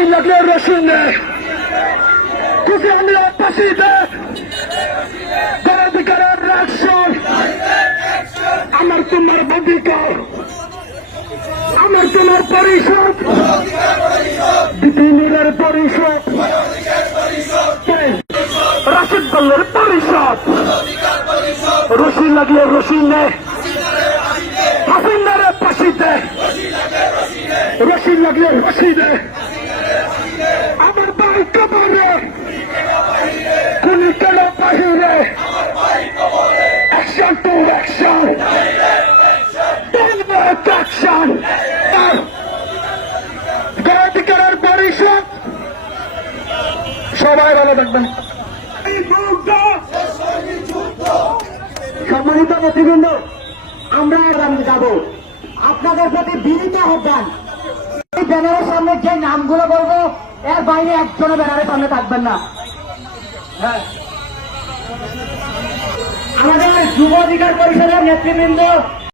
রসুন নে খুশি আমি পাশি দে অধিকারের রাখছন আমার তোমার ভূমিকা আমার তোমার পরিষদ বিপিনের পরিষদ রাশিদ বল্লের পরিষদ রশি লাগলে রশি নে হাসিনারে ফাঁসি দে রশি লাগলে রশি সবাই ভালো থাকবেন সম্মানিত নেতৃবৃন্দ আমরা আগামী যাব আপনাদের প্রতি বিনীত আহ্বান এই ব্যানারের সামনে যে নামগুলো বলব এর বাইরে একজনের ব্যানারের সামনে থাকবেন না হ্যাঁ যুব অধিকার পরিষদের নেতৃবৃন্দ